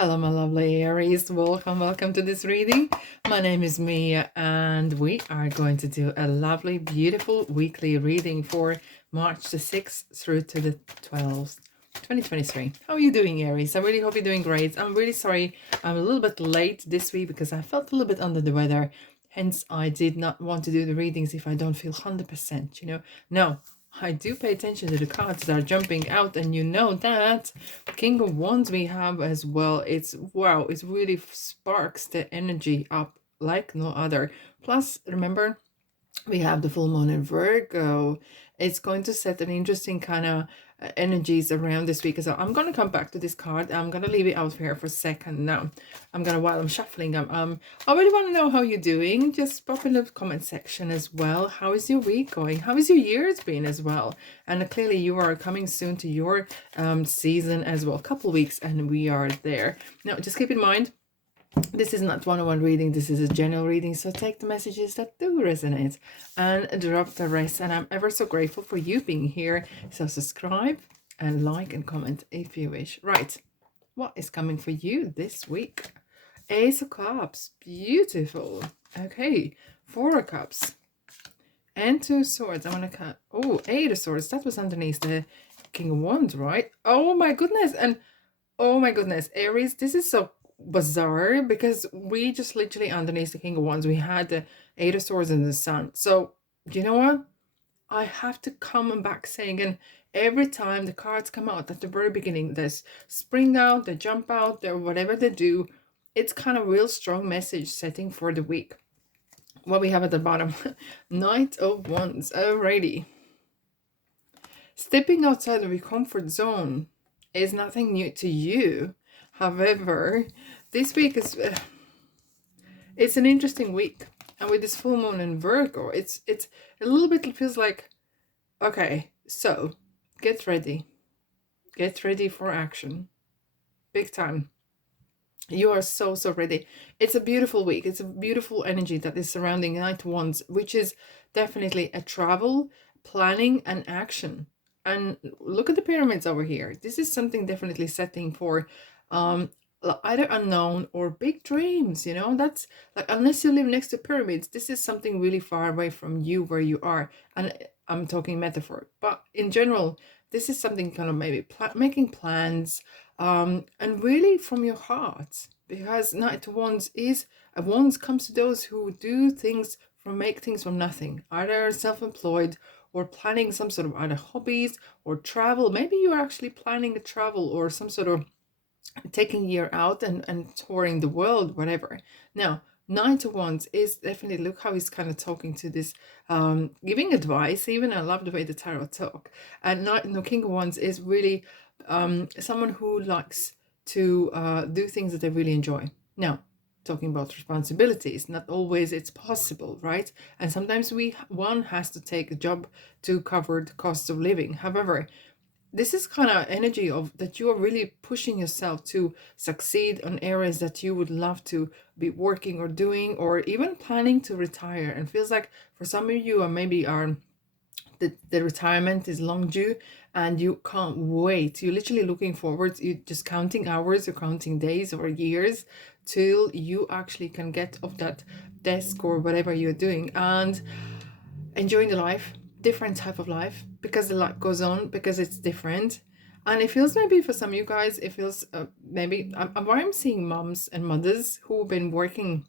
Hello, my lovely Aries. Welcome to this reading. My name is Mia, and we are going to do a lovely, beautiful weekly reading for March the 6th through to the 12th, 2023. How are you doing, Aries? I really hope you're doing great. I'm really sorry I'm a little bit late this week because I felt a little bit under the weather. Hence, I did not want to do the readings if I don't feel 100%, No, I do pay attention to the cards that are jumping out, and you know that King of Wands we have as well. It's wow, it really sparks the energy up like no other. Plus, remember, we have the full moon in Virgo. It's going to set an interesting kind of energies around this week. So I'm going to come back to this card. I'm going to leave it out here for a second now. While I'm shuffling them, I really want to know how you're doing. Just pop in the comment section as well. How is your week going? How is your year's been as well? And clearly you are coming soon to your season as well. A couple weeks and we are there. Now, just keep in mind, this is not one-on-one reading, this is a general reading, so take the messages that do resonate and drop the rest. And I'm ever so grateful for you being here, so subscribe and like and comment if you wish. Right, what is coming for you this week? Ace of Cups, beautiful. Okay, Four of Cups and Two Swords. I want to cut. Oh, Eight of Swords, that was underneath the King of Wands, right? Oh my goodness. And oh my goodness, Aries, this is so bizarre because we just literally underneath the King of Wands, we had the Eight of Swords and the Sun. So, you know what? I have to come back saying, and every time the cards come out at the very beginning, there's spring out, they jump out, or whatever they do, it's kind of a real strong message setting for the week. What we have at the bottom, Knight of Wands. Alrighty. Stepping outside of your comfort zone is nothing new to you. However, this week is it's an interesting week, and with this full moon in Virgo, it's a little bit, it feels like, okay, so get ready for action, big time. You are so ready. It's a beautiful week. It's a beautiful energy that is surrounding Knight of Wands, which is definitely a travel, planning, and action. And look at the pyramids over here. This is something definitely setting for either unknown or big dreams. That's like, unless you live next to pyramids, this is something really far away from you where you are. And I'm talking metaphor, but in general, this is something kind of maybe making plans, and really from your heart, because Knight of Wands is a Wands comes to those who do things make things from nothing, either self-employed or planning some sort of either hobbies or travel. Maybe you're actually planning a travel or some sort of taking a year out and touring the world, whatever. Now, Knight of Wands is definitely, look how he's kind of talking to this, giving advice. Even I love the way the tarot talk. And King of Wands is really someone who likes to do things that they really enjoy. Now, talking about responsibilities, not always it's possible, right? And sometimes one has to take a job to cover the cost of living. However, this is kind of energy of that you are really pushing yourself to succeed on areas that you would love to be working or doing, or even planning to retire. And feels like for some of you are maybe are the retirement is long due and you can't wait. You're literally looking forward, you're just counting hours or counting days or years till you actually can get off that desk or whatever you're doing and enjoying the life, different type of life, because the life goes on, because it's different. And it feels maybe for some of you guys, it feels maybe I'm seeing moms and mothers who've been working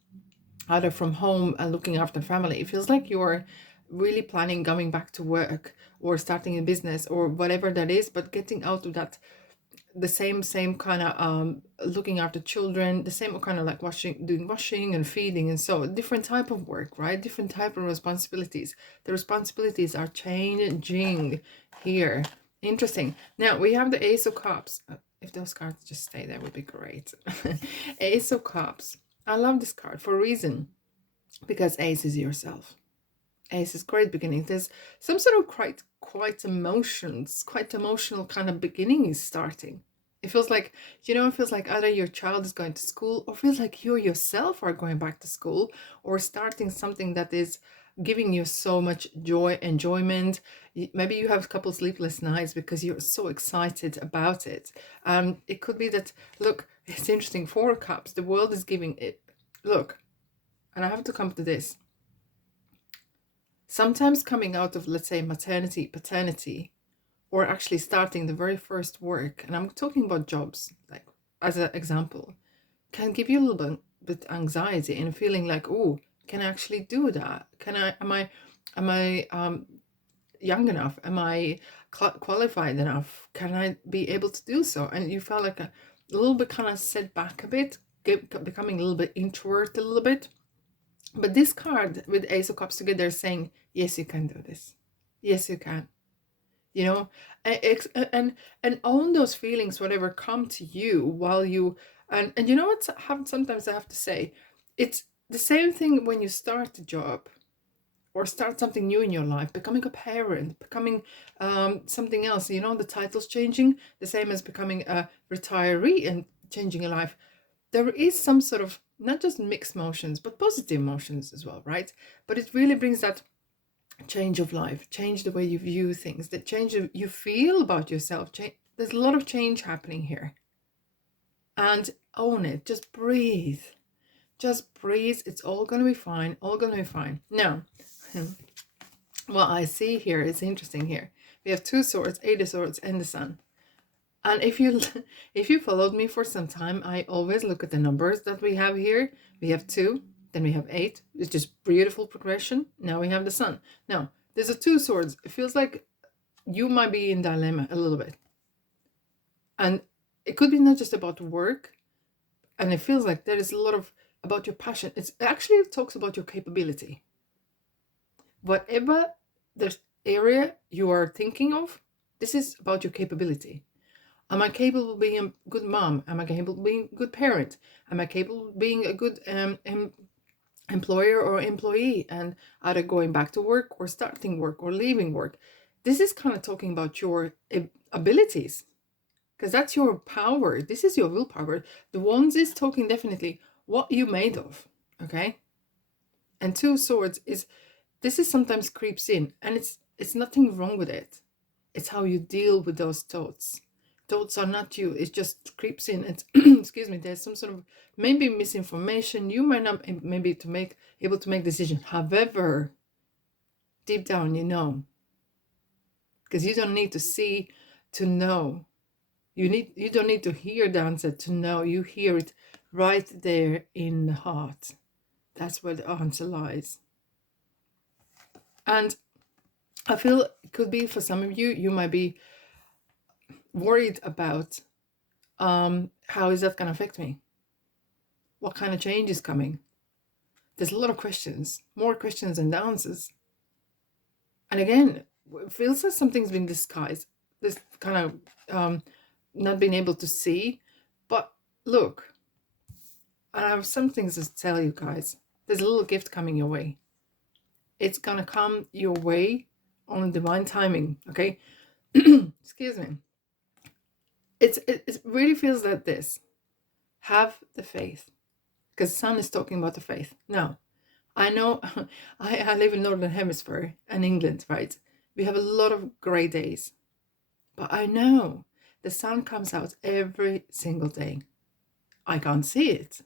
either from home and looking after family. It feels like you're really planning going back to work or starting a business or whatever that is, but getting out of that, the same kind of looking after children, the same kind of like doing washing and feeding, and so different type of work, right? Different type of responsibilities. The responsibilities are changing here. Interesting. Now we have the Ace of Cups. If those cards just stay there would be great. Ace of Cups. I love this card for a reason, because Ace is yourself. Ace is great beginning. There's some sort of quite emotional kind of beginning is starting. It feels like, it feels like either your child is going to school, or feels like you yourself are going back to school or starting something that is giving you so much joy, enjoyment. Maybe you have a couple sleepless nights because you're so excited about it. It could be that, look, it's interesting, 4 cups, the world is giving it. Look, and I have to come to this. Sometimes coming out of, let's say, maternity, paternity, or actually starting the very first work, and I'm talking about jobs, like as an example, can give you a little bit anxiety and feeling like, oh, can I actually do that? Am I young enough? Am I qualified enough? Can I be able to do so? And you felt like a little bit kind of set back a bit, becoming a little bit introvert a little bit. But this card with Ace of Cups together is saying, yes, you can do this. Yes, you can. You know, and own those feelings, whatever come to you while you, and you know what, sometimes I have to say, it's the same thing when you start a job or start something new in your life, becoming a parent, becoming something else, you know, the title's changing, the same as becoming a retiree and changing your life. There is some sort of, not just mixed emotions, but positive emotions as well, right? But it really brings that change of life, change the way you view things, that change you feel about yourself. There's a lot of change happening here. And own it. Just breathe. Just breathe. It's all going to be fine. All going to be fine. Now, what I see here is interesting here. We have 2 swords, 8 of swords, and the sun. And if you followed me for some time, I always look at the numbers that we have here. We have 2, then we have 8. It's just beautiful progression. Now we have the sun. Now, there's a 2 swords. It feels like you might be in dilemma a little bit. And it could be not just about work. And it feels like there is a lot of about your passion. It actually talks about your capability. Whatever the area you are thinking of, this is about your capability. Am I capable of being a good mom? Am I capable of being a good parent? Am I capable of being a good employer or employee, and either going back to work or starting work or leaving work? This is kind of talking about your abilities, because that's your power. This is your willpower. The Wands is talking definitely what you made of, okay? And 2 swords is, this is sometimes creeps in, and it's nothing wrong with it. It's how you deal with those thoughts. Thoughts are not you. It just creeps in. It's excuse me. There's some sort of maybe misinformation. You might not maybe able to make decisions. However, deep down you know, because you don't need to see to know. You don't need to hear the answer to know. You hear it right there in the heart. That's where the answer lies. And I feel it could be for some of you. You might be worried about how is that going to affect me? What kind of change is coming? There's a lot of questions, more questions than the answers. And again, it feels like something's been disguised. This kind of not being able to see. But look, I have some things to tell you guys. There's a little gift coming your way. It's going to come your way on divine timing, okay? Excuse me. It really feels like this. Have the faith. Because sun is talking about the faith. Now, I know I live in Northern Hemisphere and England, right? We have a lot of grey days. But I know the sun comes out every single day. I can't see it,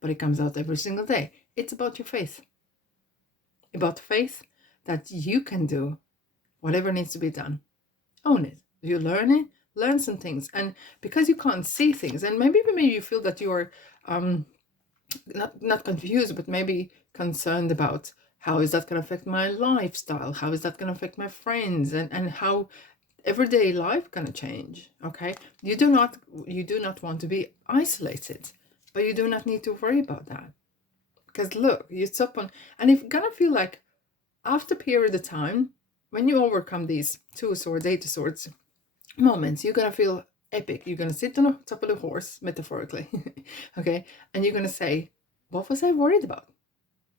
but it comes out every single day. It's about your faith. About faith that you can do whatever needs to be done. Own it. You learn it, learn some things. And because you can't see things, and maybe you feel that you're not confused, but maybe concerned about how is that going to affect my lifestyle? How is that going to affect my friends? And how everyday life going to change? Okay, you do not want to be isolated, but you do not need to worry about that, because look, you stop on, and it's gonna feel like after a period of time, when you overcome these 2 swords, 8 of swords moments, you're gonna feel epic. You're gonna sit on the top of the horse, metaphorically, okay, and you're gonna say, what was I worried about?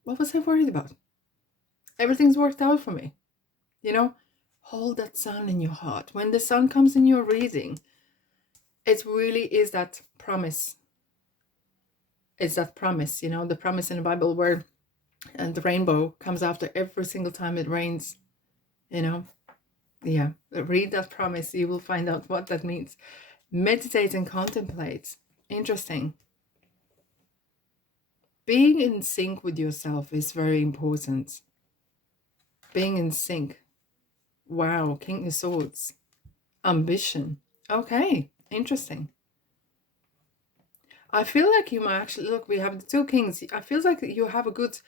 What was I worried about? Everything's worked out for me. You know, hold that sun in your heart. When the sun comes in your reading, it really is that promise. It's that promise, you know, the promise in the Bible where And the rainbow comes after every single time it rains, you know. Yeah, read that promise, you will find out what that means. Meditate and contemplate. Interesting. Being in sync with yourself is very important. Being in sync. Wow, King of Swords. Ambition. Okay, interesting. I feel like you might actually look. We have the two kings. I feel like you have a good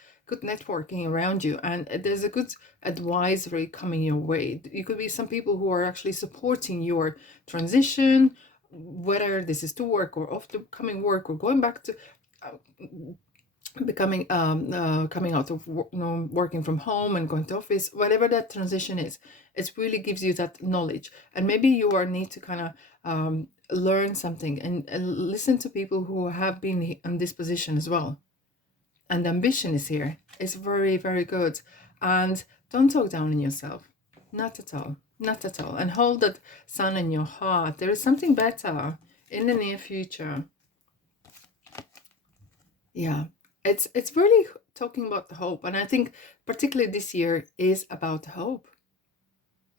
networking around you, and there's a good advisory coming your way. You could be some people who are actually supporting your transition, whether this is to work or off to coming work or going back to becoming coming out of working from home and going to office, whatever that transition is. It really gives you that knowledge, and maybe you are need to kind of learn something and listen to people who have been in this position as well. And ambition is here. It's very, very good. And don't talk down on yourself, not at all, not at all. And hold that sun in your heart. There is something better in the near future. Yeah, it's really talking about the hope, and I think particularly this year is about the hope.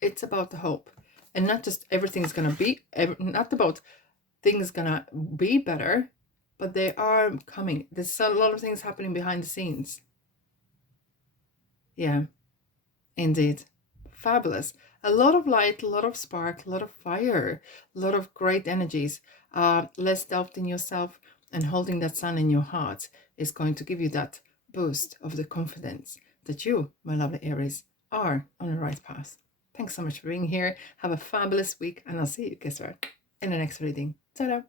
It's about the hope, and not just everything's gonna be, not about things gonna be better, but they are coming. There's a lot of things happening behind the scenes. Yeah, indeed, fabulous. A lot of light, a lot of spark, a lot of fire, a lot of great energies. Less doubt in yourself, and holding that sun in your heart is going to give you that boost of the confidence that you, my lovely Aries, are on the right path. Thanks so much for being here. Have a fabulous week, and I'll see you, guess what, in the next reading. Ta-da!